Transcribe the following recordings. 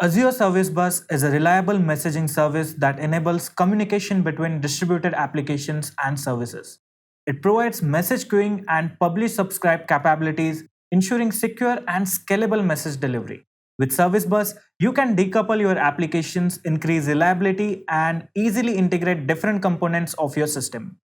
Azure Service Bus is a reliable messaging service that enables communication between distributed applications and services. It provides message queuing and publish subscribe capabilities, ensuring secure and scalable message delivery. With Service Bus, you can decouple your applications, increase reliability, and easily integrate different components of your system.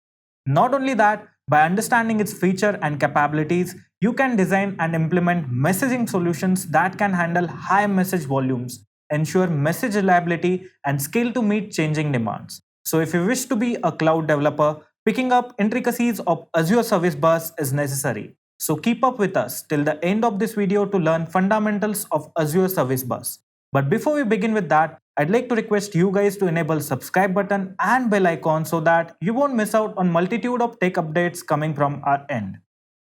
Not only that, by understanding its feature and capabilities, you can design and implement messaging solutions that can handle high message volumes, ensure message reliability, and scale to meet changing demands. So, if you wish to be a cloud developer, picking up intricacies of Azure Service Bus is necessary. So, keep up with us till the end of this video to learn fundamentals of Azure Service Bus. But before we begin with that, I'd like to request you guys to enable subscribe button and bell icon so that you won't miss out on multitude of tech updates coming from our end.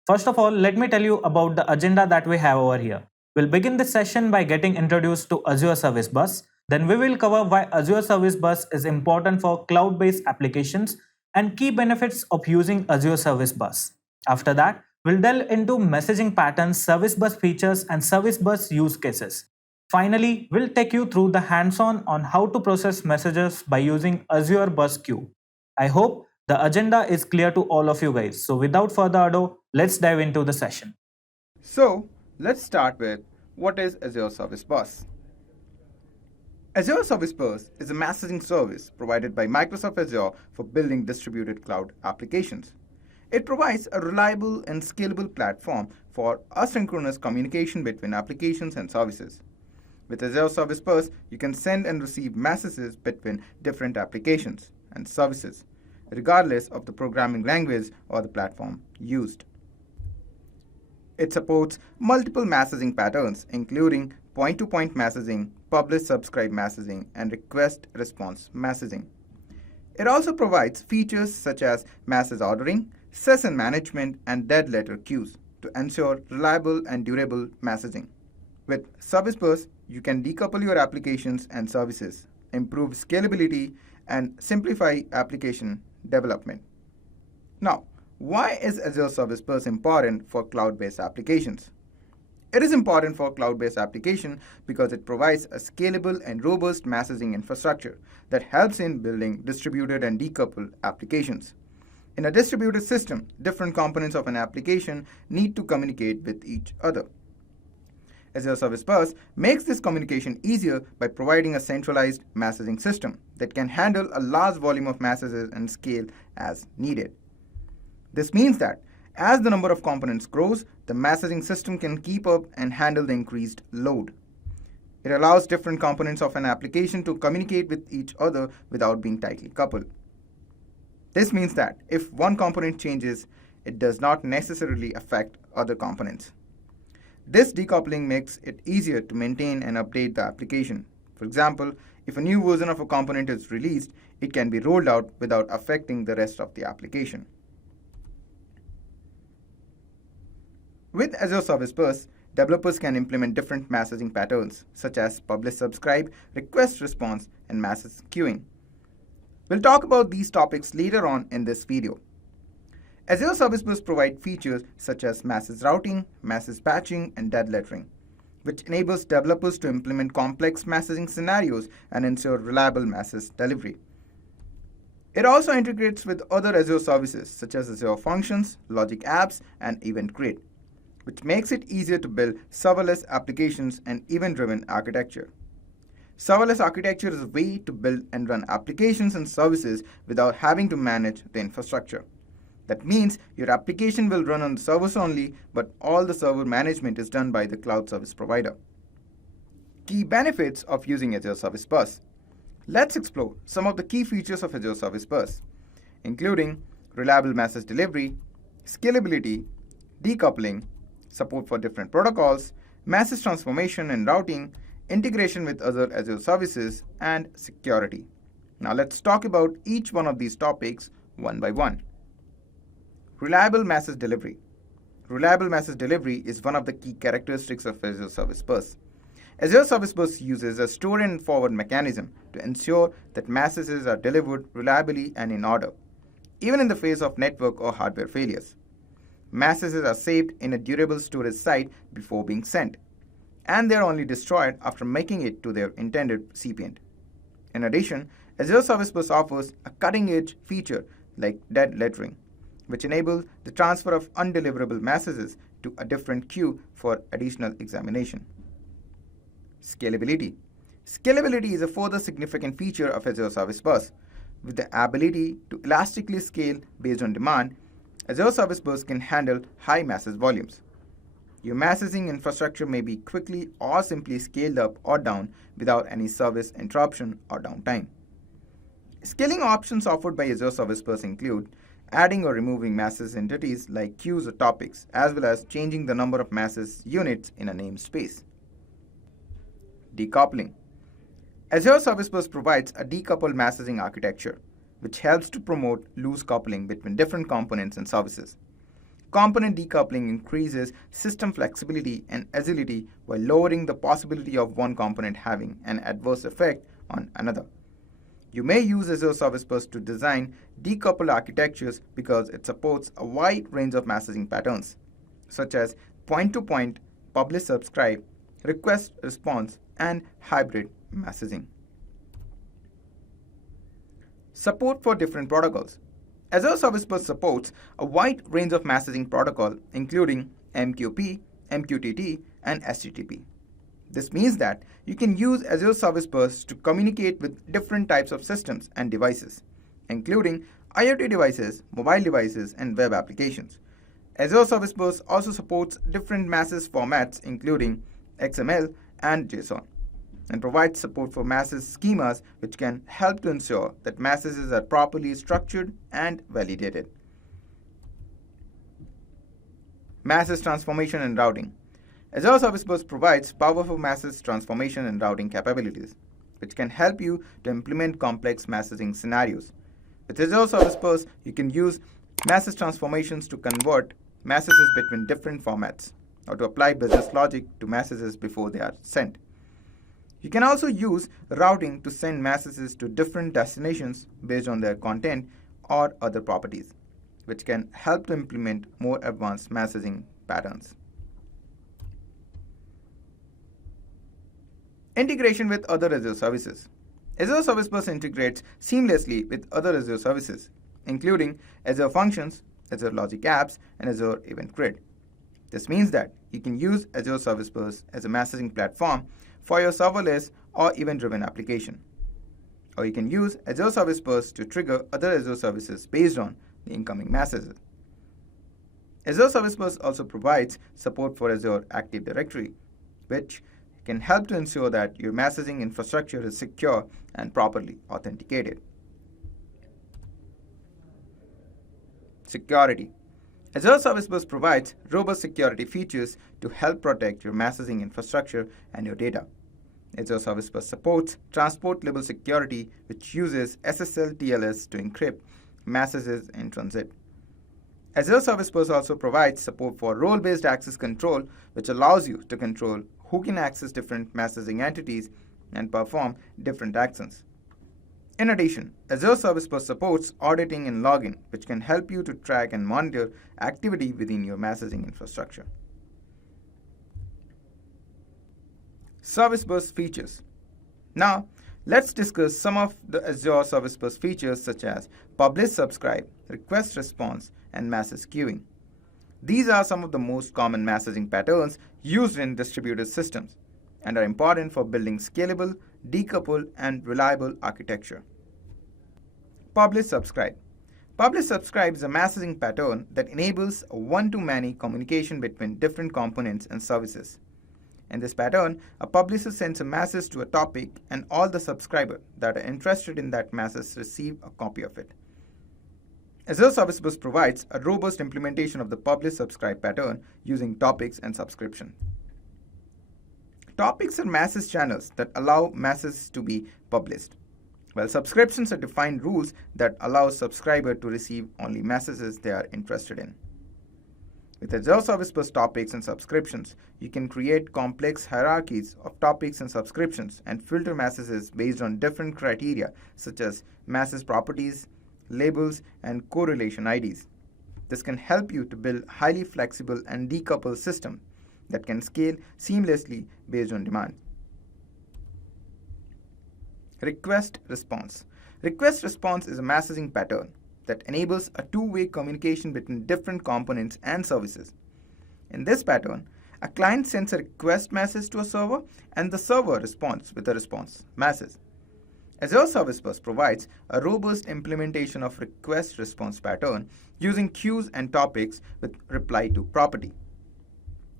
First of all, let me tell you about the agenda that we have over here. We'll begin this session by getting introduced to Azure Service Bus. Then we will cover why Azure Service Bus is important for cloud-based applications and key benefits of using Azure Service Bus. After that, we'll delve into messaging patterns, Service Bus features, and Service Bus use cases. Finally, we'll take you through the hands-on on how to process messages by using Azure Bus Queue. I hope the agenda is clear to all of you guys. So without further ado, let's dive into the session. So let's start with what is Azure Service Bus. Azure Service Bus is a messaging service provided by Microsoft Azure for building distributed cloud applications. It provides a reliable and scalable platform for asynchronous communication between applications and services. With Azure Service Bus, you can send and receive messages between different applications and services, regardless of the programming language or the platform used. It supports multiple messaging patterns, including point-to-point messaging, publish-subscribe messaging, and request-response messaging. It also provides features such as message ordering, session management, and dead letter queues to ensure reliable and durable messaging. With Service Bus, you can decouple your applications and services, improve scalability, and simplify application development. Now, why is Azure Service Bus important for cloud-based applications? It is important for cloud-based application because it provides a scalable and robust messaging infrastructure that helps in building distributed and decoupled applications. In a distributed system, different components of an application need to communicate with each other. Azure Service Bus makes this communication easier by providing a centralized messaging system that can handle a large volume of messages and scale as needed. This means that as the number of components grows, the messaging system can keep up and handle the increased load. It allows different components of an application to communicate with each other without being tightly coupled. This means that if one component changes, it does not necessarily affect other components. This decoupling makes it easier to maintain and update the application. For example, if a new version of a component is released, it can be rolled out without affecting the rest of the application. With Azure Service Bus, developers can implement different messaging patterns, such as publish-subscribe, request-response, and message queuing. We'll talk about these topics later on in this video. Azure Service Bus provides features such as message routing, message batching, and dead lettering, which enables developers to implement complex messaging scenarios and ensure reliable message delivery. It also integrates with other Azure services such as Azure Functions, Logic Apps, and Event Grid, which makes it easier to build serverless applications and event-driven architecture. Serverless architecture is a way to build and run applications and services without having to manage the infrastructure. That means your application will run on the servers only, but all the server management is done by the cloud service provider. Key benefits of using Azure Service Bus. Let's explore some of the key features of Azure Service Bus, including reliable message delivery, scalability, decoupling, support for different protocols, message transformation and routing, integration with other Azure services, and security. Now let's talk about each one of these topics one by one. Reliable message delivery. Reliable message delivery is one of the key characteristics of Azure Service Bus. Azure Service Bus uses a store and forward mechanism to ensure that messages are delivered reliably and in order, even in the face of network or hardware failures. Messages are saved in a durable storage site before being sent. and they are only destroyed after making it to their intended recipient. In addition, Azure Service Bus offers a cutting-edge feature like dead lettering, which enables the transfer of undeliverable messages to a different queue for additional examination. Scalability. Scalability is a further significant feature of Azure Service Bus. With the ability to elastically scale based on demand, Azure Service Bus can handle high message volumes. Your messaging infrastructure may be quickly or simply scaled up or down without any service interruption or downtime. Scaling options offered by Azure Service Bus include adding or removing message entities like queues or topics, as well as changing the number of message units in a namespace. Decoupling. Azure Service Bus provides a decoupled messaging architecture, which helps to promote loose coupling between different components and services. Component decoupling increases system flexibility and agility while lowering the possibility of one component having an adverse effect on another. You may use Azure Service Bus to design decoupled architectures because it supports a wide range of messaging patterns, such as point-to-point, publish-subscribe, request-response, and hybrid messaging. Support for different protocols. Azure Service Bus supports a wide range of messaging protocols, including MQP, MQTT, and HTTP. This means that you can use Azure Service Bus to communicate with different types of systems and devices, including IoT devices, mobile devices, and web applications. Azure Service Bus also supports different message formats, including XML and JSON, and provides support for message schemas, which can help to ensure that messages are properly structured and validated. Message transformation and routing. Azure Service Bus provides powerful message transformation and routing capabilities, which can help you to implement complex messaging scenarios. With Azure Service Bus, you can use message transformations to convert messages between different formats, or to apply business logic to messages before they are sent. You can also use routing to send messages to different destinations based on their content or other properties, which can help to implement more advanced messaging patterns. Integration with other Azure services. Azure Service Bus integrates seamlessly with other Azure services, including Azure Functions, Azure Logic Apps, and Azure Event Grid. This means that you can use Azure Service Bus as a messaging platform for your serverless or event-driven application. Or you can use Azure Service Bus to trigger other Azure services based on the incoming messages. Azure Service Bus also provides support for Azure Active Directory, which can help to ensure that your messaging infrastructure is secure and properly authenticated. Security. Azure Service Bus provides robust security features to help protect your messaging infrastructure and your data. Azure Service Bus supports transport-level security, which uses SSL TLS to encrypt messages in transit. Azure Service Bus also provides support for role-based access control, which allows you to control who can access different messaging entities and perform different actions. In addition, Azure Service Bus supports auditing and logging, which can help you to track and monitor activity within your messaging infrastructure. Service Bus features. Now, let's discuss some of the Azure Service Bus features such as publish subscribe, request response, and message queuing. These are some of the most common messaging patterns used in distributed systems and are important for building scalable, decoupled, and reliable architecture. Publish subscribe. Publish subscribe is a messaging pattern that enables a one-to-many communication between different components and services. In this pattern, a publisher sends a message to a topic, and all the subscribers that are interested in that message receive a copy of it. Azure Service Bus provides a robust implementation of the publish subscribe pattern using topics and subscription. Topics are message channels that allow messages to be published, while subscriptions are defined rules that allow subscribers to receive only messages they are interested in. With Azure Service Bus topics and subscriptions, you can create complex hierarchies of topics and subscriptions and filter messages based on different criteria such as message properties, labels, and correlation IDs. This can help you to build highly flexible and decoupled systems that can scale seamlessly based on demand. Request response. Request response is a messaging pattern that enables a two-way communication between different components and services. In this pattern, a client sends a request message to a server and the server responds with a response message. Azure Service Bus provides a robust implementation of request response pattern using queues and topics with reply to property.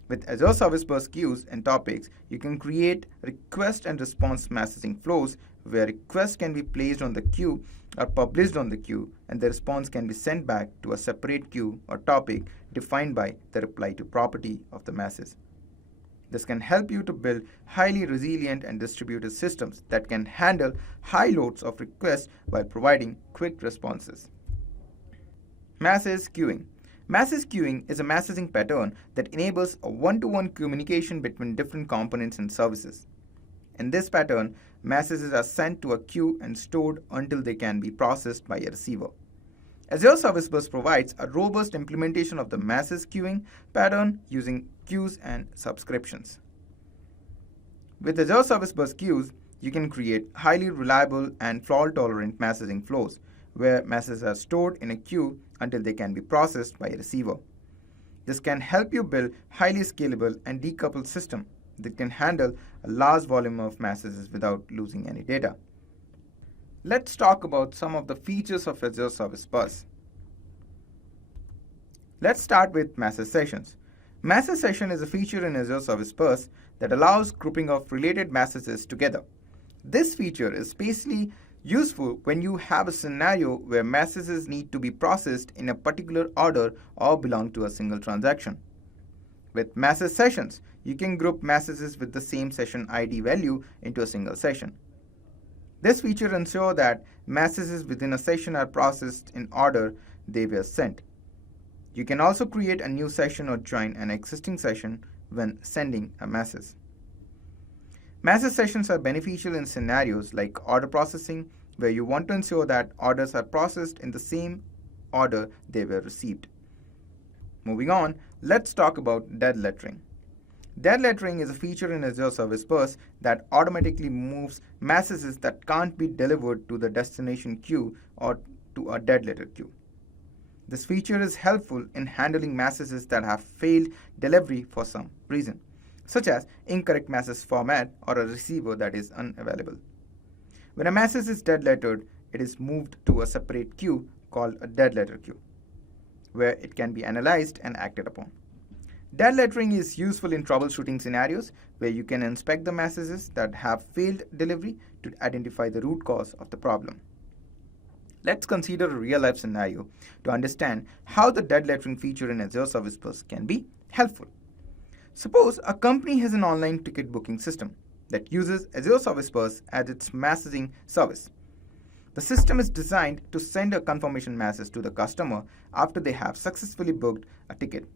With Azure Service Bus queues and topics, you can create request and response messaging flows where requests can be placed on the queue or published on the queue, and the response can be sent back to a separate queue or topic defined by the reply to property of the message. This can help you to build highly resilient and distributed systems that can handle high loads of requests while providing quick responses. Message queuing. Message queuing is a messaging pattern that enables a one-to-one communication between different components and services. In this pattern, messages are sent to a queue and stored until they can be processed by a receiver. Azure Service Bus provides a robust implementation of the message queuing pattern using queues and subscriptions. With Azure Service Bus queues, you can create highly reliable and fault-tolerant messaging flows where messages are stored in a queue until they can be processed by a receiver. This can help you build highly scalable and decoupled system that can handle a large volume of messages without losing any data. Let's talk about some of the features of Azure Service Bus. Let's start with message sessions. Message session is a feature in Azure Service Bus that allows grouping of related messages together. This feature is especially useful when you have a scenario where messages need to be processed in a particular order or belong to a single transaction. With message sessions, you can group messages with the same session ID value into a single session. This feature ensures that messages within a session are processed in order they were sent. You can also create a new session or join an existing session when sending a message. Message sessions are beneficial in scenarios like order processing, where you want to ensure that orders are processed in the same order they were received. Moving on, let's talk about dead lettering. Dead lettering is a feature in Azure Service Bus that automatically moves messages that can't be delivered to the destination queue or to a dead letter queue. This feature is helpful in handling messages that have failed delivery for some reason, such as incorrect message format or a receiver that is unavailable. When a message is dead lettered, it is moved to a separate queue called a dead letter queue, where it can be analyzed and acted upon. Dead lettering is useful in troubleshooting scenarios where you can inspect the messages that have failed delivery to identify the root cause of the problem. Let's consider a real-life scenario to understand how the dead lettering feature in Azure Service Bus can be helpful. Suppose a company has an online ticket booking system that uses Azure Service Bus as its messaging service. The system is designed to send a confirmation message to the customer after they have successfully booked a ticket.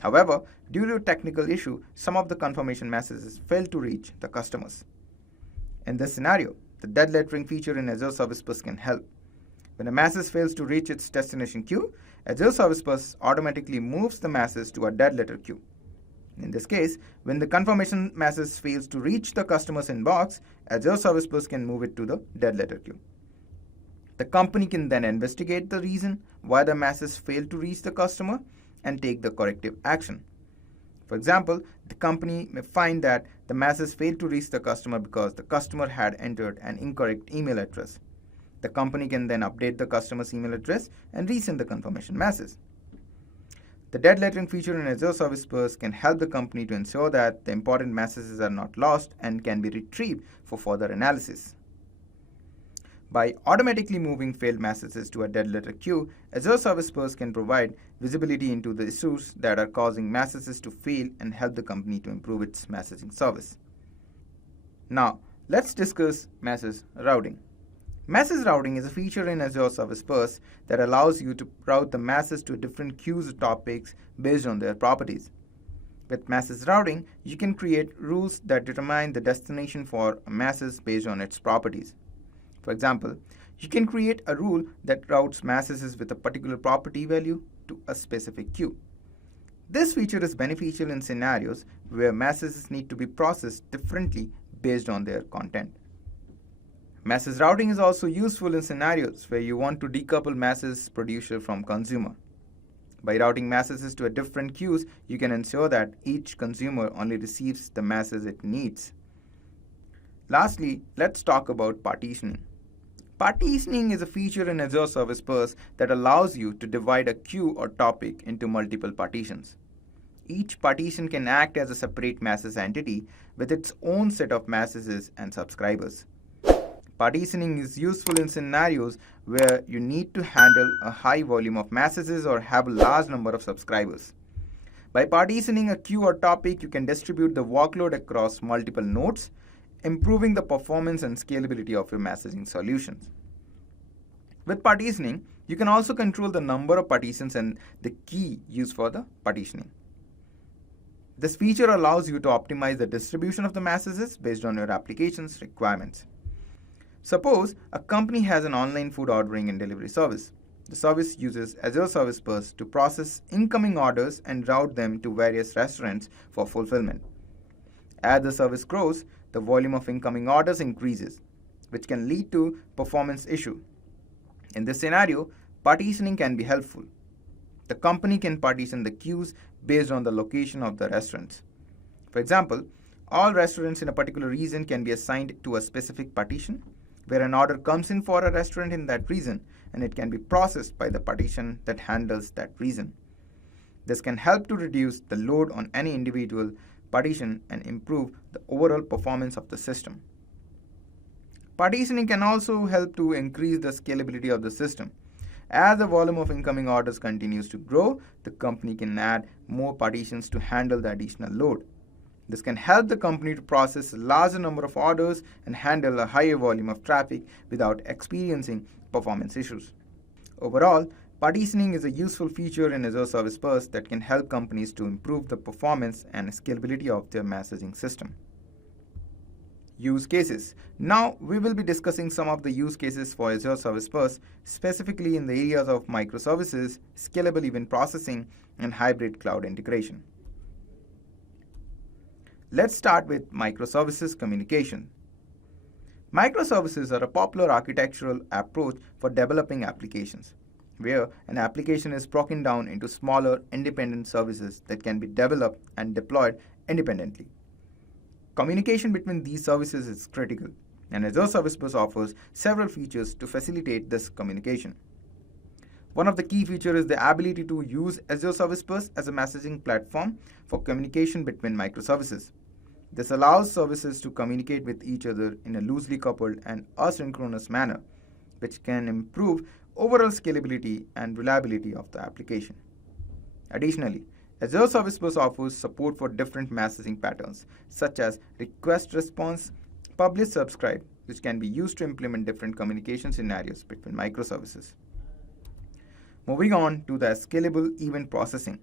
However, due to a technical issue, some of the confirmation messages fail to reach the customers. In this scenario, the dead lettering feature in Azure Service Bus can help. When a message fails to reach its destination queue, Azure Service Bus automatically moves the message to a dead letter queue. In this case, when the confirmation message fails to reach the customer's inbox, Azure Service Bus can move it to the dead letter queue. The company can then investigate the reason why the message failed to reach the customer and take the corrective action. For example, the company may find that the message failed to reach the customer because the customer had entered an incorrect email address. The company can then update the customer's email address and resend the confirmation message. The dead lettering feature in Azure Service Bus can help the company to ensure that the important messages are not lost and can be retrieved for further analysis. By automatically moving failed messages to a dead letter queue, Azure Service Bus can provide visibility into the issues that are causing messages to fail and help the company to improve its messaging service. Now, let's discuss message routing. Message routing is a feature in Azure Service Bus that allows you to route the message to different queues or topics based on their properties. With message routing, you can create rules that determine the destination for a message based on its properties. For example, you can create a rule that routes messages with a particular property value to a specific queue. This feature is beneficial in scenarios where messages need to be processed differently based on their content. Message routing is also useful in scenarios where you want to decouple message producer from consumer. By routing messages to a different queues, you can ensure that each consumer only receives the message it needs. Lastly, let's talk about partitioning. Partitioning is a feature in Azure Service Bus that allows you to divide a queue or topic into multiple partitions. Each partition can act as a separate message entity with its own set of messages and subscribers. Partitioning is useful in scenarios where you need to handle a high volume of messages or have a large number of subscribers. By partitioning a queue or topic, you can distribute the workload across multiple nodes, improving the performance and scalability of your messaging solutions. With partitioning, you can also control the number of partitions and the key used for the partitioning. This feature allows you to optimize the distribution of the messages based on your application's requirements. Suppose a company has an online food ordering and delivery service. The service uses Azure Service Bus to process incoming orders and route them to various restaurants for fulfillment. As the service grows, the volume of incoming orders increases, which can lead to performance issue. In this scenario, partitioning can be helpful. The company can partition the queues based on the location of the restaurants. For example, all restaurants in a particular region can be assigned to a specific partition, where an order comes in for a restaurant in that region, and it can be processed by the partition that handles that region. This can help to reduce the load on any individual partition and improve the overall performance of the system. Partitioning can also help to increase the scalability of the system. As the volume of incoming orders continues to grow, the company can add more partitions to handle the additional load. This can help the company to process a larger number of orders and handle a higher volume of traffic without experiencing performance issues. Overall, partitioning is a useful feature in Azure Service Bus that can help companies to improve the performance and scalability of their messaging system. Use cases. Now we will be discussing some of the use cases for Azure Service Bus, specifically in the areas of microservices, scalable event processing, and hybrid cloud integration. Let's start with microservices communication. Microservices are a popular architectural approach for developing applications, where an application is broken down into smaller independent services that can be developed and deployed independently. Communication between these services is critical, and Azure Service Bus offers several features to facilitate this communication. One of the key features is the ability to use Azure Service Bus as a messaging platform for communication between microservices. This allows services to communicate with each other in a loosely coupled and asynchronous manner, which can improve overall scalability and reliability of the application. Additionally, Azure Service Bus offers support for different messaging patterns, such as request response, publish subscribe, which can be used to implement different communication scenarios between microservices. Moving on to the scalable event processing.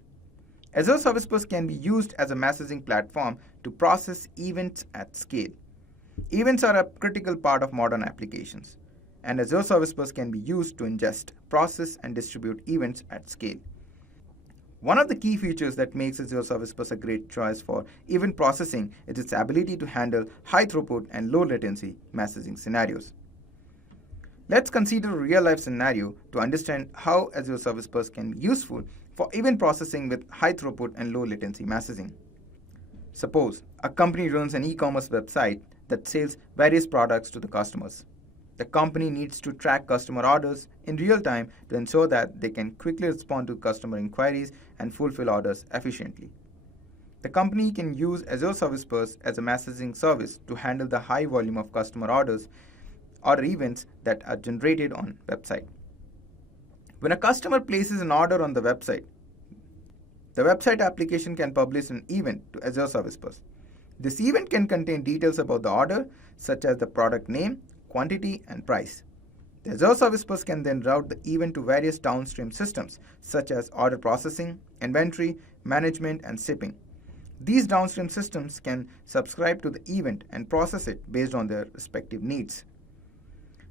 Azure Service Bus can be used as a messaging platform to process events at scale. Events are a critical part of modern applications, and Azure Service Bus can be used to ingest, process, and distribute events at scale. One of the key features that makes Azure Service Bus a great choice for event processing is its ability to handle high throughput and low latency messaging scenarios. Let's consider a real-life scenario to understand how Azure Service Bus can be useful for event processing with high throughput and low latency messaging. Suppose a company runs an e-commerce website that sells various products to the customers. The company needs to track customer orders in real time to ensure that they can quickly respond to customer inquiries and fulfill orders efficiently. The company can use Azure Service Bus as a messaging service to handle the high volume of customer orders or events that are generated on website. When a customer places an order on the website application can publish an event to Azure Service Bus. This event can contain details about the order, such as the product name, quantity, and price. The Azure Service Bus can then route the event to various downstream systems, such as order processing, inventory, management, and shipping. These downstream systems can subscribe to the event and process it based on their respective needs.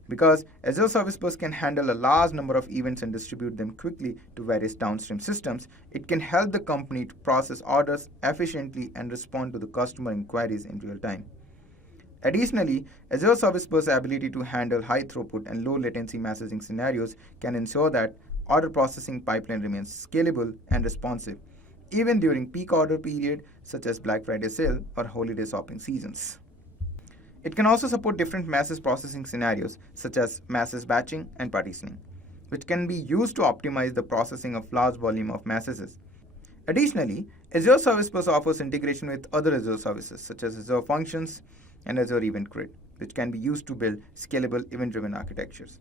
Because Azure Service Bus can handle a large number of events and distribute them quickly to various downstream systems, it can help the company to process orders efficiently and respond to the customer inquiries in real time. Additionally, Azure Service Bus' ability to handle high throughput and low latency messaging scenarios can ensure that order processing pipeline remains scalable and responsive, even during peak order period such as Black Friday sale or holiday shopping seasons. It can also support different message processing scenarios such as message batching and partitioning, which can be used to optimize the processing of large volume of messages. Additionally, Azure Service Bus offers integration with other Azure services such as Azure Functions and Azure Event Grid, which can be used to build scalable event-driven architectures.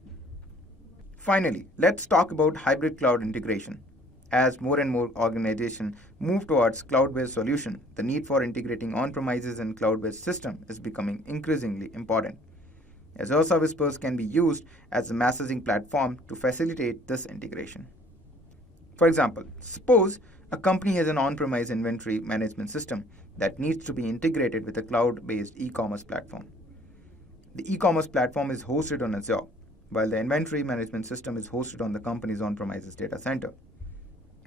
Finally, let's talk about hybrid cloud integration. As more and more organizations move towards cloud-based solution, the need for integrating on-premises and cloud-based system is becoming increasingly important. Azure Service Bus can be used as a messaging platform to facilitate this integration. For example, suppose a company has an on-premise inventory management system that needs to be integrated with a cloud-based e-commerce platform. The e-commerce platform is hosted on Azure, while the inventory management system is hosted on the company's on-premises data center.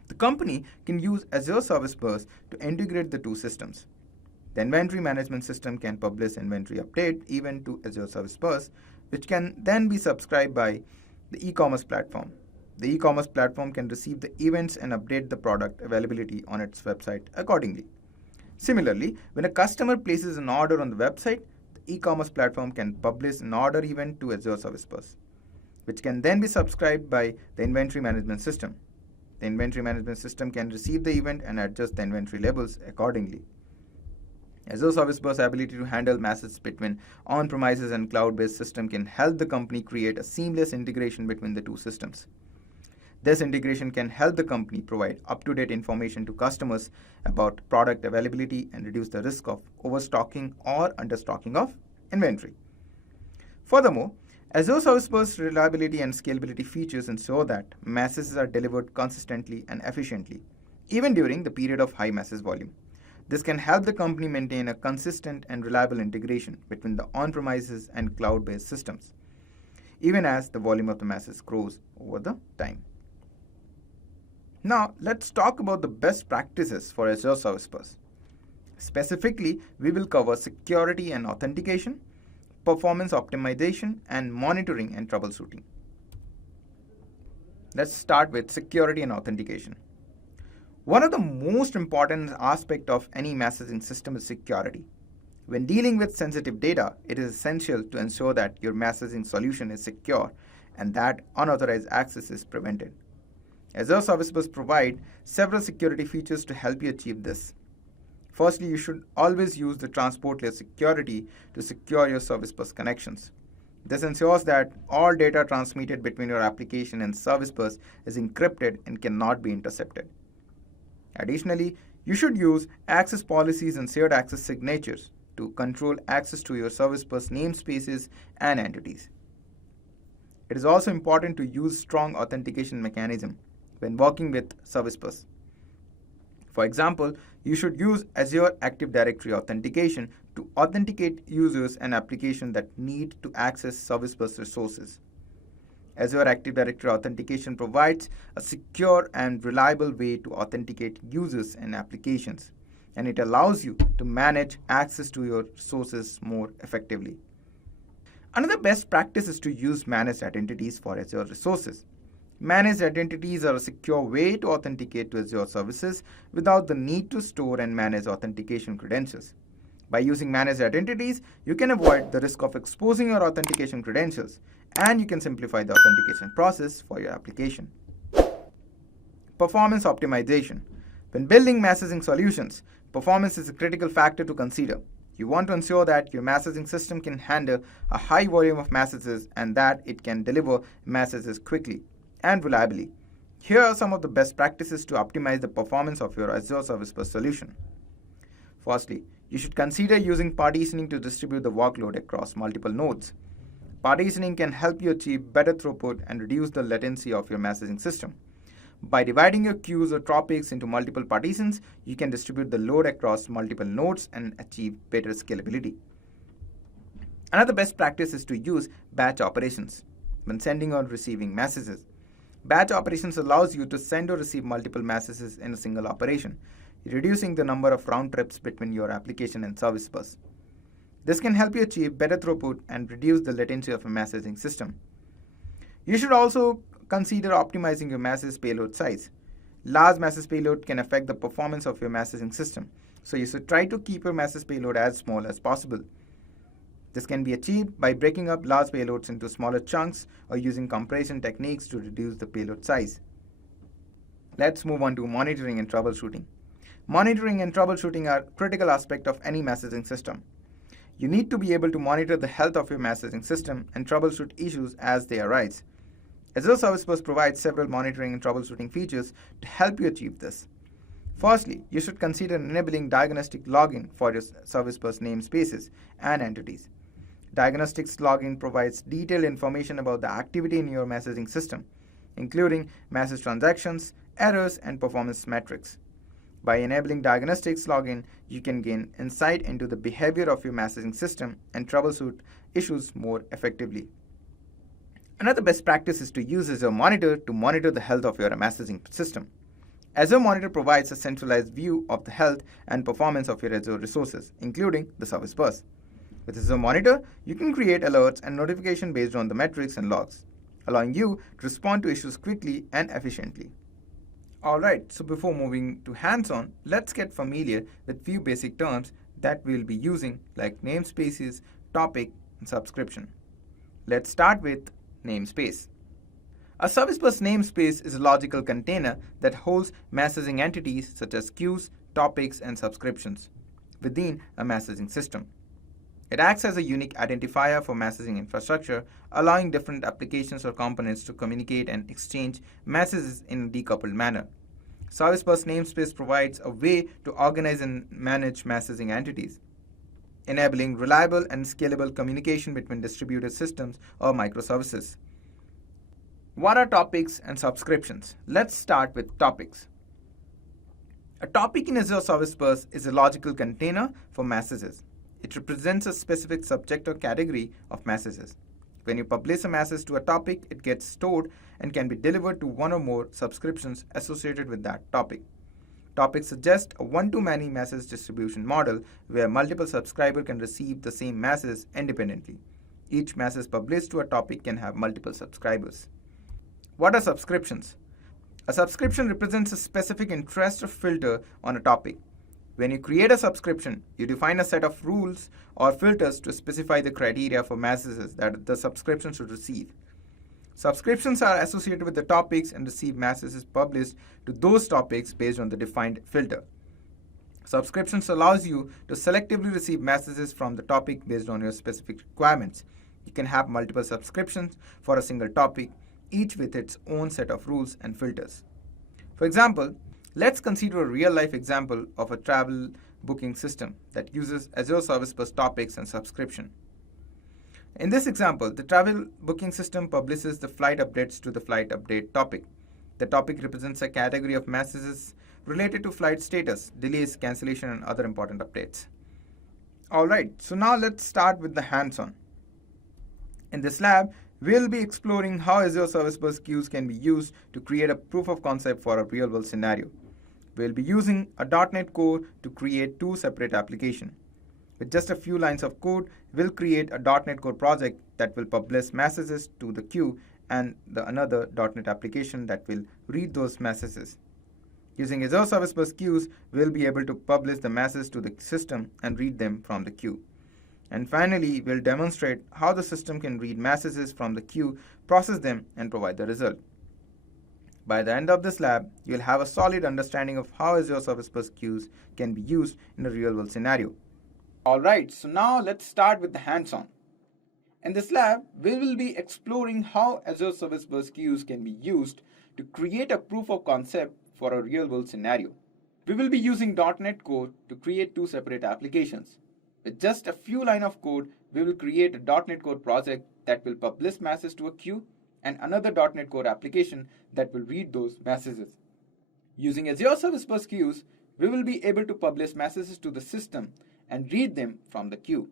The company can use Azure Service Bus to integrate the two systems. The inventory management system can publish inventory update event to Azure Service Bus, which can then be subscribed by the e-commerce platform. The e-commerce platform can receive the events and update the product availability on its website accordingly. Similarly, when a customer places an order on the website, the e-commerce platform can publish an order event to Azure Service Bus, which can then be subscribed by the inventory management system. The inventory management system can receive the event and adjust the inventory levels accordingly. Azure Service Bus' ability to handle messages between on-premises and cloud-based system can help the company create a seamless integration between the two systems. This integration can help the company provide up-to-date information to customers about product availability and reduce the risk of overstocking or understocking of inventory. Furthermore, Azure Service Bus reliability and scalability features ensure that messages are delivered consistently and efficiently, even during the period of high message volume. This can help the company maintain a consistent and reliable integration between the on-premises and cloud-based systems, even as the volume of the message grows over the time. Now, let's talk about the best practices for Azure Service Bus. Specifically, we will cover security and authentication, performance optimization, and monitoring and troubleshooting. Let's start with security and authentication. One of the most important aspects of any messaging system is security. When dealing with sensitive data, it is essential to ensure that your messaging solution is secure and that unauthorized access is prevented. Azure Service Bus provides several security features to help you achieve this. Firstly, you should always use the transport layer security to secure your Service Bus connections. This ensures that all data transmitted between your application and Service Bus is encrypted and cannot be intercepted. Additionally, you should use access policies and shared access signatures to control access to your Service Bus namespaces and entities. It is also important to use strong authentication mechanism when working with Service Bus. For example, you should use Azure Active Directory authentication to authenticate users and applications that need to access Service Bus resources. Azure Active Directory authentication provides a secure and reliable way to authenticate users and applications, and it allows you to manage access to your resources more effectively. Another best practice is to use managed identities for Azure resources. Managed identities are a secure way to authenticate to Azure services without the need to store and manage authentication credentials. By using managed identities, you can avoid the risk of exposing your authentication credentials, and you can simplify the authentication process for your application. Performance optimization. When building messaging solutions, performance is a critical factor to consider. You want to ensure that your messaging system can handle a high volume of messages and that it can deliver messages quickly and reliably. Here are some of the best practices to optimize the performance of your Azure Service Bus solution. Firstly, you should consider using partitioning to distribute the workload across multiple nodes. Partitioning can help you achieve better throughput and reduce the latency of your messaging system. By dividing your queues or topics into multiple partitions, you can distribute the load across multiple nodes and achieve better scalability. Another best practice is to use batch operations when sending or receiving messages. Batch operations allows you to send or receive multiple messages in a single operation, reducing the number of round trips between your application and service bus. This can help you achieve better throughput and reduce the latency of a messaging system. You should also consider optimizing your message payload size. Large message payload can affect the performance of your messaging system, so you should try to keep your message payload as small as possible. This can be achieved by breaking up large payloads into smaller chunks or using compression techniques to reduce the payload size. Let's move on to monitoring and troubleshooting. Monitoring and troubleshooting are critical aspects of any messaging system. You need to be able to monitor the health of your messaging system and troubleshoot issues as they arise. Azure Service Bus provides several monitoring and troubleshooting features to help you achieve this. Firstly, you should consider enabling diagnostic logging for your Service Bus namespaces and entities. Diagnostics logging provides detailed information about the activity in your messaging system, including message transactions, errors, and performance metrics. By enabling diagnostics login, you can gain insight into the behavior of your messaging system and troubleshoot issues more effectively. Another best practice is to use Azure Monitor to monitor the health of your messaging system. Azure Monitor provides a centralized view of the health and performance of your Azure resources, including the service bus. With Azure Monitor, you can create alerts and notifications based on the metrics and logs, allowing you to respond to issues quickly and efficiently. Alright, so before moving to hands-on, let's get familiar with few basic terms that we'll be using like namespaces, topic, and subscription. Let's start with namespace. A service bus namespace is a logical container that holds messaging entities such as queues, topics, and subscriptions within a messaging system. It acts as a unique identifier for messaging infrastructure, allowing different applications or components to communicate and exchange messages in a decoupled manner. Service Bus namespace provides a way to organize and manage messaging entities, enabling reliable and scalable communication between distributed systems or microservices. What are topics and subscriptions? Let's start with topics. A topic in Azure Service Bus is a logical container for messages. It represents a specific subject or category of messages. When you publish a message to a topic, it gets stored and can be delivered to one or more subscriptions associated with that topic. Topics suggest a one-to-many message distribution model where multiple subscribers can receive the same message independently. Each message published to a topic can have multiple subscribers. What are subscriptions? A subscription represents a specific interest or filter on a topic. When you create a subscription, you define a set of rules or filters to specify the criteria for messages that the subscription should receive. Subscriptions are associated with the topics and receive messages published to those topics based on the defined filter. Subscriptions allows you to selectively receive messages from the topic based on your specific requirements. You can have multiple subscriptions for a single topic, each with its own set of rules and filters. For example, let's consider a real-life example of a travel booking system that uses Azure Service Bus topics and subscription. In this example, the travel booking system publishes the flight updates to the flight update topic. The topic represents a category of messages related to flight status, delays, cancellation, and other important updates. Alright, so now let's start with the hands-on. In this lab, we'll be exploring how Azure Service Bus queues can be used to create a proof of concept for a real-world scenario. We'll be using a .NET Core to create two separate applications. With just a few lines of code, we'll create a .NET Core project that will publish messages to the queue and another .NET application that will read those messages. Using Azure Service Bus queues, we'll be able to publish the messages to the system and read them from the queue. And finally, we'll demonstrate how the system can read messages from the queue, process them, and provide the result. By the end of this lab, you'll have a solid understanding of how Azure Service Bus queues can be used in a real-world scenario. Alright, so now let's start with the hands-on. In this lab, we will be exploring how Azure Service Bus queues can be used to create a proof of concept for a real-world scenario. We will be using .NET Core to create two separate applications. With just a few lines of code, we will create a .NET Core project that will publish messages to a queue and another .NET Core application that will read those messages. Using Azure Service Bus queues, we will be able to publish messages to the system and read them from the queue.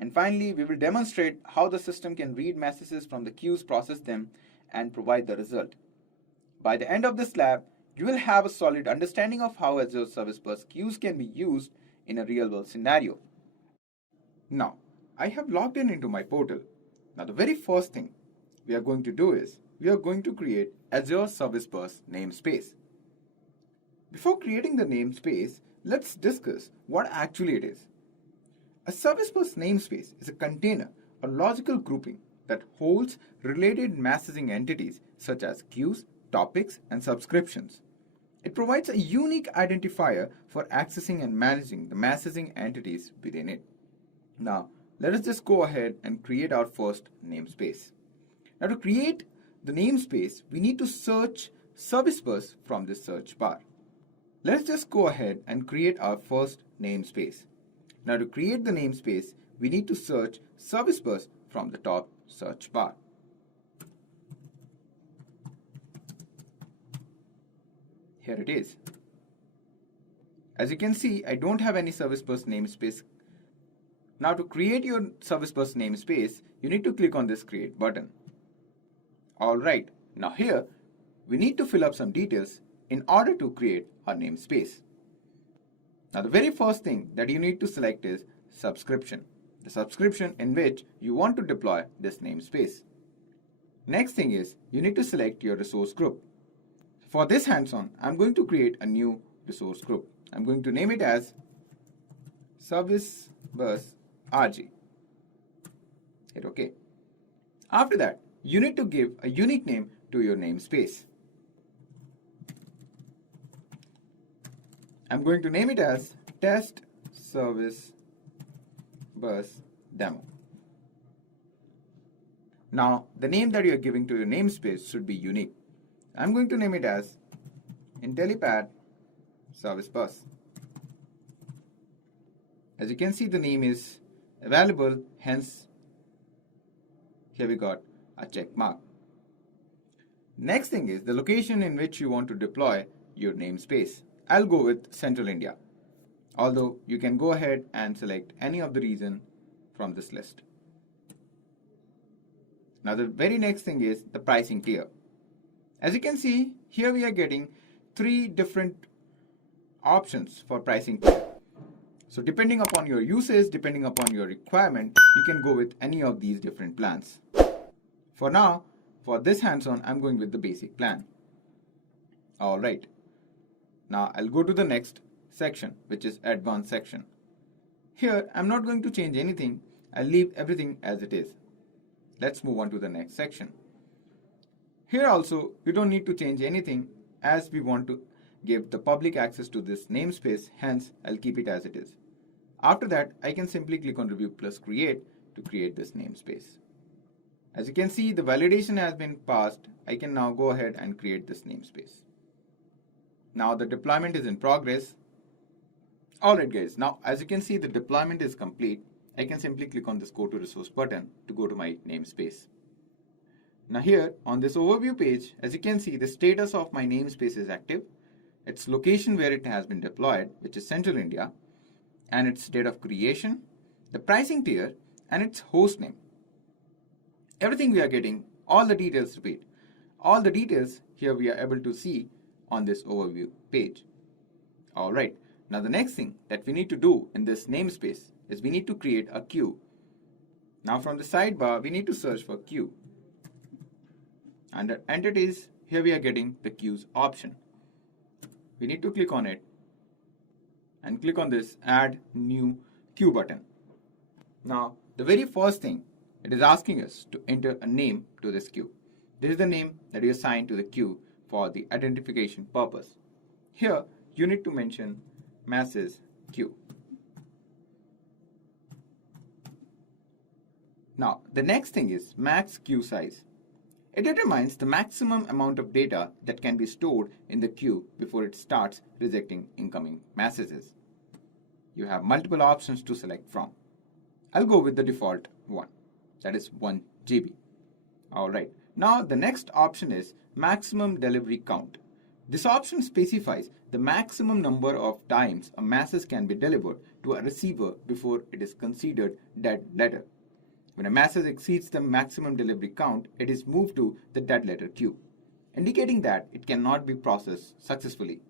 And finally, we will demonstrate how the system can read messages from the queues, process them, and provide the result. By the end of this lab, you will have a solid understanding of how Azure Service Bus queues can be used in a real-world scenario. Now, I have logged in into my portal. Now, the very first thing we are going to do is we are going to create Azure Service Bus namespace. Before creating the namespace, let's discuss what actually it is. A Service Bus namespace is a container or logical grouping that holds related messaging entities such as queues, topics, and subscriptions. It provides a unique identifier for accessing and managing the messaging entities within it. Now, let us just go ahead and create our first namespace. Now, to create the namespace, we need to search Service Bus from this search bar. Let's just go ahead and create our first namespace. Now, to create the namespace, we need to search Service Bus from the top search bar. Here it is. As you can see, I don't have any Service Bus namespace. Now, to create your Service Bus namespace, you need to click on this Create button. Alright, now here, we need to fill up some details in order to create our namespace. Now, the very first thing that you need to select is subscription, the subscription in which you want to deploy this namespace. Next thing is you need to select your resource group. For this hands-on, I'm going to create a new resource group. I'm going to name it as Service Bus RG. Hit OK. After that, you need to give a unique name to your namespace. I'm going to name it as Test Service Bus Demo. Now, the name that you're giving to your namespace should be unique. I'm going to name it as Intellipaat Service Bus. As you can see, the name is available, hence here we got a check mark. Next thing is the location in which you want to deploy your namespace. I'll go with Central India, although you can go ahead and select any of the region from this list. Now, the very next thing is the pricing tier. As you can see, here we are getting 3 different options for pricing tier. So depending upon your usage, depending upon your requirement, you can go with any of these different plans. For now, for this hands-on, I'm going with the basic plan. Alright. Now I'll go to the next section, which is advanced section. Here, I'm not going to change anything. I'll leave everything as it is. Let's move on to the next section. Here also, you don't need to change anything as we want to give the public access to this namespace, hence I'll keep it as it is. After that, I can simply click on Review plus Create to create this namespace. As you can see, the validation has been passed. I can now go ahead and create this namespace. Now the deployment is in progress. Alright guys, now as you can see, the deployment is complete. I can simply click on this Go to Resource button to go to my namespace. Now here on this overview page, as you can see, the status of my namespace is active, its location where it has been deployed, which is Central India, and its date of creation, the pricing tier, and its host name. Everything we are getting, all the details repeat. All the details here we are able to see on this overview page. Alright, now the next thing that we need to do in this namespace is we need to create a queue. Now from the sidebar, we need to search for queue. Under entities, here we are getting the queues option. We need to click on it and click on this add new queue button. Now, the very first thing, it is asking us to enter a name to this queue. This is the name that you assign to the queue for the identification purpose. Here, you need to mention message queue. Now, the next thing is max queue size. It determines the maximum amount of data that can be stored in the queue before it starts rejecting incoming messages. You have multiple options to select from. I'll go with the default one, that is 1 GB. Alright, now the next option is maximum delivery count. This option specifies the maximum number of times a message can be delivered to a receiver before it is considered dead letter. When a message exceeds the maximum delivery count, it is moved to the dead letter queue, indicating that it cannot be processed successfully.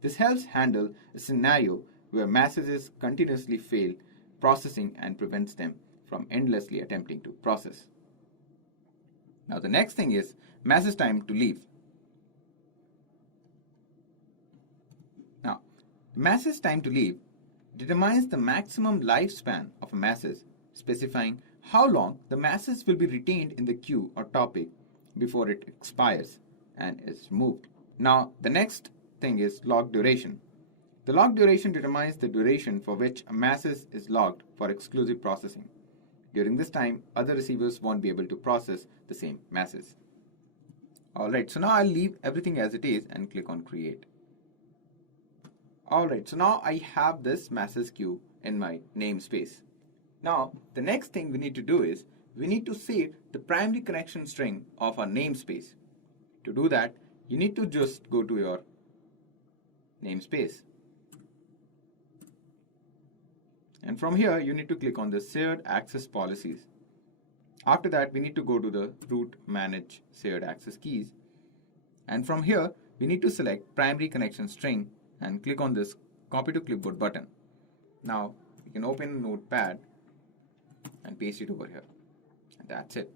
This helps handle a scenario where messages continuously fail processing and prevents them from endlessly attempting to process. Now the next thing is message time to leave. Now, the message time to leave determines the maximum lifespan of a message, specifying how long the message will be retained in the queue or topic before it expires and is moved. Now, the next thing is log duration. The log duration determines the duration for which a message is logged for exclusive processing. During this time, other receivers won't be able to process the same message. Alright, so now I'll leave everything as it is and click on create. Alright, so now I have this message queue in my namespace. Now, the next thing we need to do is we need to save the primary connection string of our namespace. To do that, you need to just go to your namespace. And from here, you need to click on the shared access policies. After that, we need to go to the root manage shared access keys. And from here, we need to select primary connection string and click on this copy to clipboard button. Now, you can open Notepad and paste it over here. And that's it.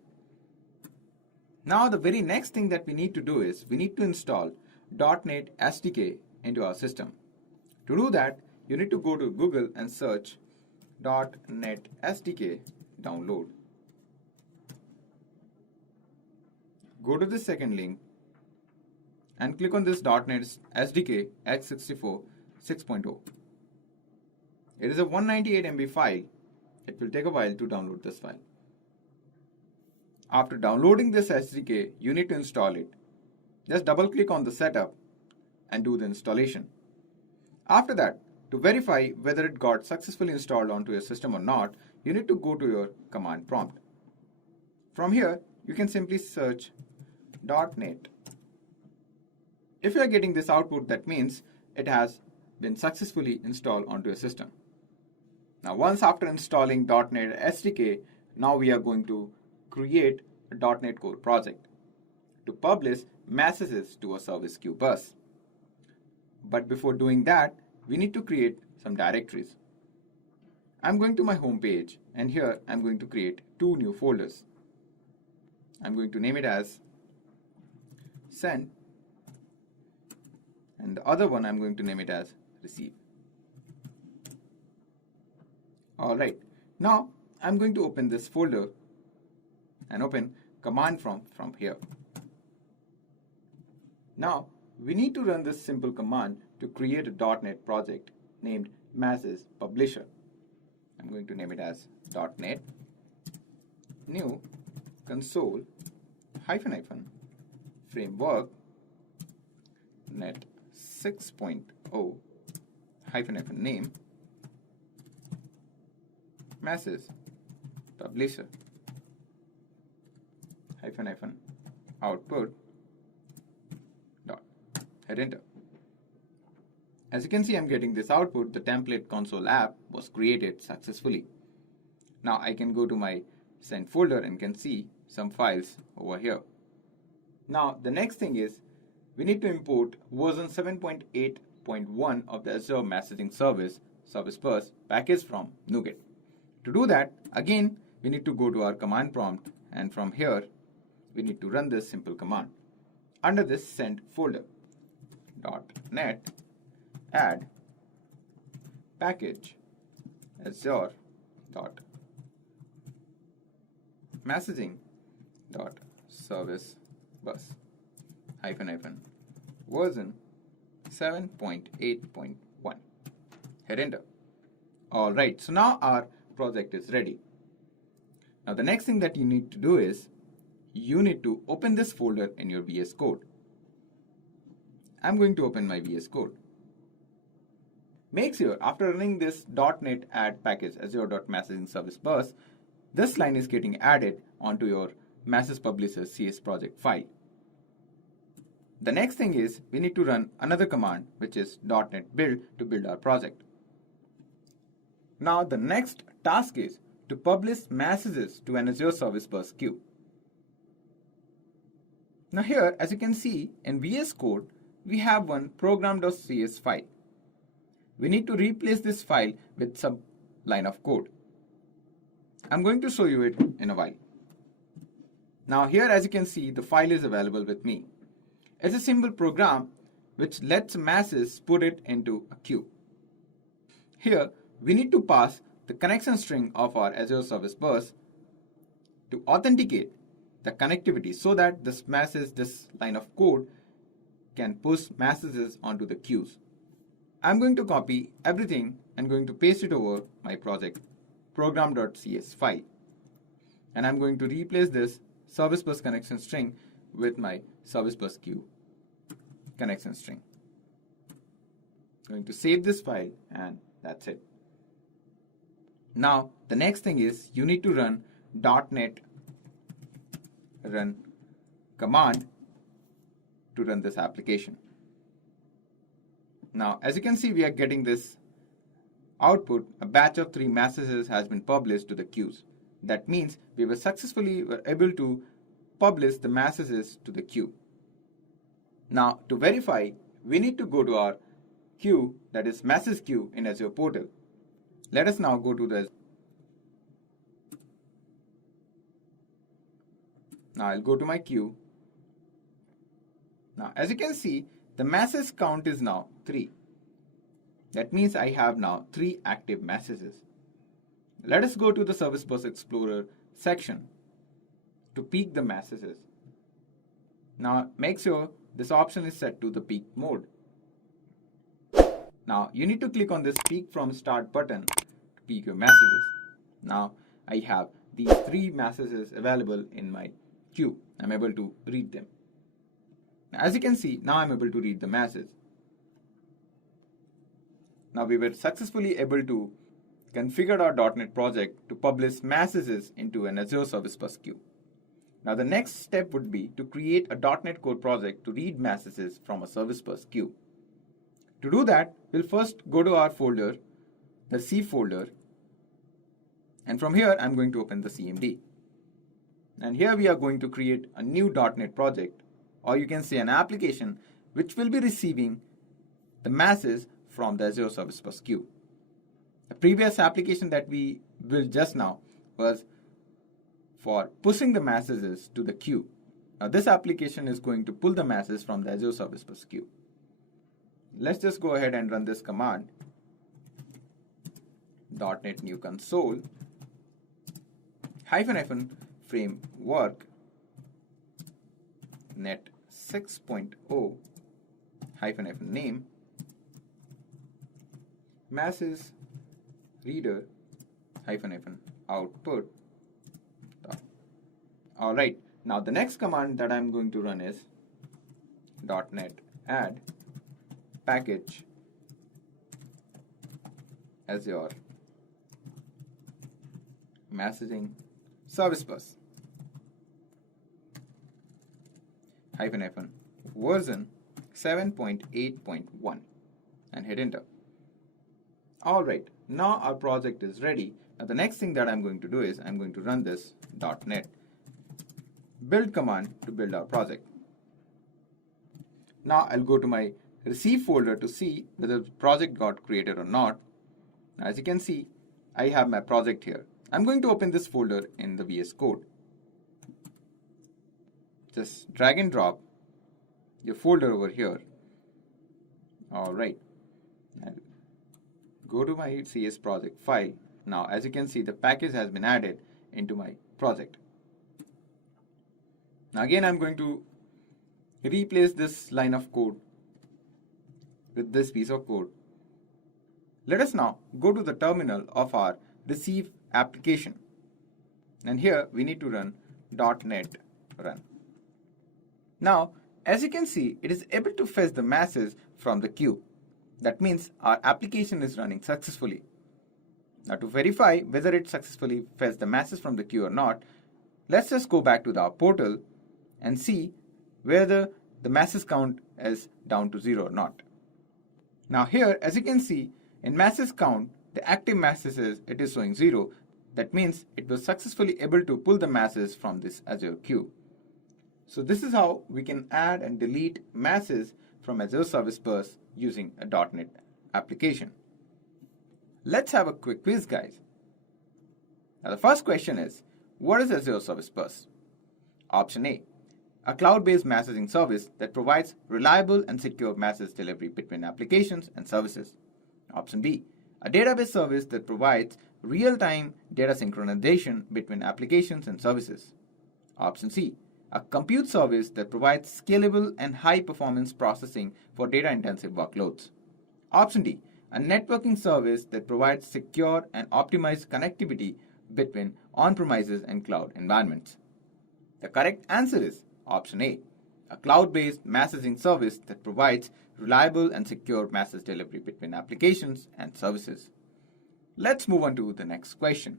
Now, the very next thing that we need to do is we need to install .NET SDK into our system. To do that, you need to go to Google and search .NET SDK download. Go to the second link and click on this .NET SDK x64 6.0. It is a 198 MB file. It will take a while to download this file. After downloading this SDK, you need to install it. Just double click on the setup and do the installation. After that, to verify whether it got successfully installed onto your system or not, you need to go to your command prompt. From here, you can simply search .NET. If you are getting this output, that means it has been successfully installed onto your system. Now, once after installing .NET SDK, now we are going to create a .NET Core project to publish messages to a service queue bus. But before doing that, we need to create some directories. I'm going to my home page, and here I'm going to create two new folders. I'm going to name it as send, and the other one I'm going to name it as receive. Alright, now I'm going to open this folder and open command from here. Now we need to run this simple command to create a .NET project named Message Publisher. I'm going to name it as .NET new console framework net 6.0 name message publisher output dot. Hit enter. As you can see, I'm getting this output. The template console app was created successfully. Now I can go to my send folder and can see some files over here. Now the next thing is we need to import version 7.8.1 of the Azure Messaging Service Bus package from NuGet. To do that, again, we need to go to our command prompt, and from here, we need to run this simple command. Under this send folder, .NET add package Azure messaging service bus version 7.8.1. Hit enter. Alright, so now our project is ready. Now the next thing that you need to do is you need to open this folder in your VS Code. I'm going to open my VS Code. Make sure after running this .NET add package Azure.messaging service bus, this line is getting added onto your message publisher CS project file. The next thing is we need to run another command, which is .NET build to build our project. Now the next task is to publish messages to an Azure Service Bus queue. Now here, as you can see in VS Code, we have one program.cs file. We need to replace this file with some line of code. I'm going to show you it in a while. Now here, as you can see, the file is available with me. It's a simple program which lets masses put it into a queue. Here, we need to pass the connection string of our Azure Service Bus to authenticate the connectivity so that this line of code can push messages onto the queues. I'm going to copy everything and going to paste it over my project program.cs file. And I'm going to replace this service bus connection string with my service bus queue connection string. I'm going to save this file and that's it. Now the next thing is you need to run .NET run command to run this application. Now as you can see, we are getting this output. A batch of 3 messages has been published to the queues. That means we were successfully able to publish the messages to the queue. Now to verify, we need to go to our queue, that is message queue in Azure portal. Let us now go to the Now I'll go to my queue. Now as you can see, the message count is now 3. That means I have now 3 active messages. Let us go to the Service Bus Explorer section to peek the messages. Now make sure this option is set to the peek mode. Now you need to click on this peek from start button to peek your messages. Now I have these 3 messages available in my queue. I'm able to read them. As you can see, now I'm able to read the message. Now we were successfully able to configure our .NET project to publish messages into an Azure Service Bus queue. Now the next step would be to create a .NET Core project to read messages from a Service Bus queue. To do that, we'll first go to our folder, the C folder, and from here I'm going to open the CMD. And here we are going to create a new .NET project, or you can say an application which will be receiving the masses from the Azure Service Bus queue. The previous application that we built just now was for pushing the messages to the queue. Now this application is going to pull the masses from the Azure Service Bus queue. Let's just go ahead and run this command. .NET new console -- framework net 6.0 -- name masses reader -- output. Alright, now the next command that I'm going to run is .NET add package Azure messaging service bus -- version 7.8.1 and hit enter. Alright, now our project is ready. Now the next thing that I'm going to do is I'm going to run this .NET build command to build our project. Now I'll go to my receive folder to see whether the project got created or not. As you can see, I have my project here. I'm going to open this folder in the VS Code. Just drag and drop your folder over here. Alright, and go to my CS project file. Now as you can see, the package has been added into my project. Now again, I'm going to replace this line of code with this piece of code. Let us now go to the terminal of our receive application. And here we need to run .NET run. Now, as you can see, it is able to fetch the masses from the queue. That means our application is running successfully. Now to verify whether it successfully fetched the masses from the queue or not, let's just go back to our portal and see whether the masses count is down to 0 or not. Now here, as you can see, in masses count, the active masses it is showing 0. That means it was successfully able to pull the masses from this Azure queue. So this is how we can add and delete masses from Azure Service Bus using a .NET application. Let's have a quick quiz, guys. Now the first question is, what is Azure Service Bus? Option A, a cloud-based messaging service that provides reliable and secure message delivery between applications and services. Option B, a database service that provides real-time data synchronization between applications and services. Option C, a compute service that provides scalable and high-performance processing for data-intensive workloads. Option D, a networking service that provides secure and optimized connectivity between on-premises and cloud environments. The correct answer is option A, a cloud-based messaging service that provides reliable and secure message delivery between applications and services. Let's move on to the next question.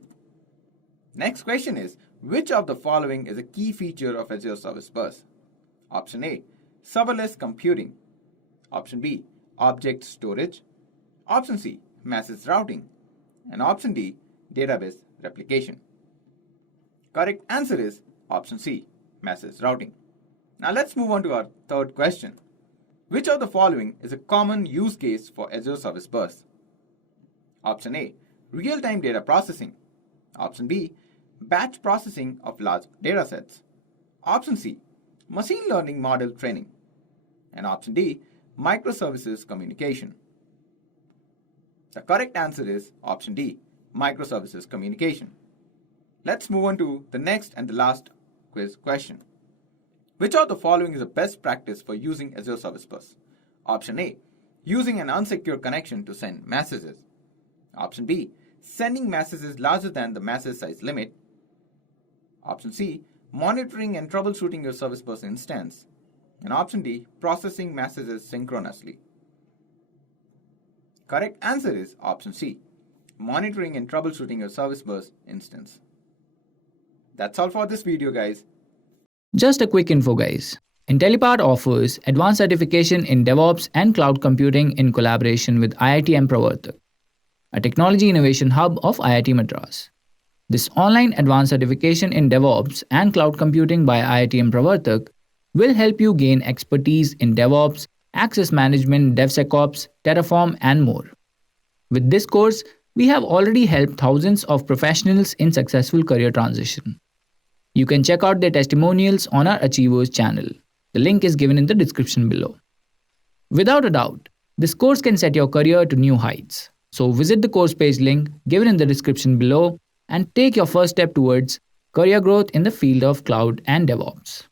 Next question is, which of the following is a key feature of Azure Service Bus? Option A, serverless computing. Option B, object storage. Option C, message routing. And option D, database replication. Correct answer is option C, message routing. Now let's move on to our third question. Which of the following is a common use case for Azure Service Bus? Option A, real-time data processing. Option B, batch processing of large datasets. Option C, machine learning model training. And option D, microservices communication. The correct answer is option D, microservices communication. Let's move on to the next and the last quiz question. Which of the following is the best practice for using Azure Service Bus? Option A, using an unsecure connection to send messages. Option B, sending messages larger than the message size limit. Option C, monitoring and troubleshooting your Service Bus instance. And option D, processing messages synchronously. Correct answer is option C, monitoring and troubleshooting your Service Bus instance. That's all for this video, guys. Just a quick info, guys. Intellipaat offers advanced certification in DevOps and cloud computing in collaboration with IIT Pravartak, a technology innovation hub of IIT Madras. This online advanced certification in DevOps and cloud computing by IIT Pravartak will help you gain expertise in DevOps, access management, DevSecOps, Terraform, and more. With this course, we have already helped thousands of professionals in successful career transition. You can check out their testimonials on our Achievers channel. The link is given in the description below. Without a doubt, this course can set your career to new heights. So visit the course page link given in the description below and take your first step towards career growth in the field of cloud and DevOps.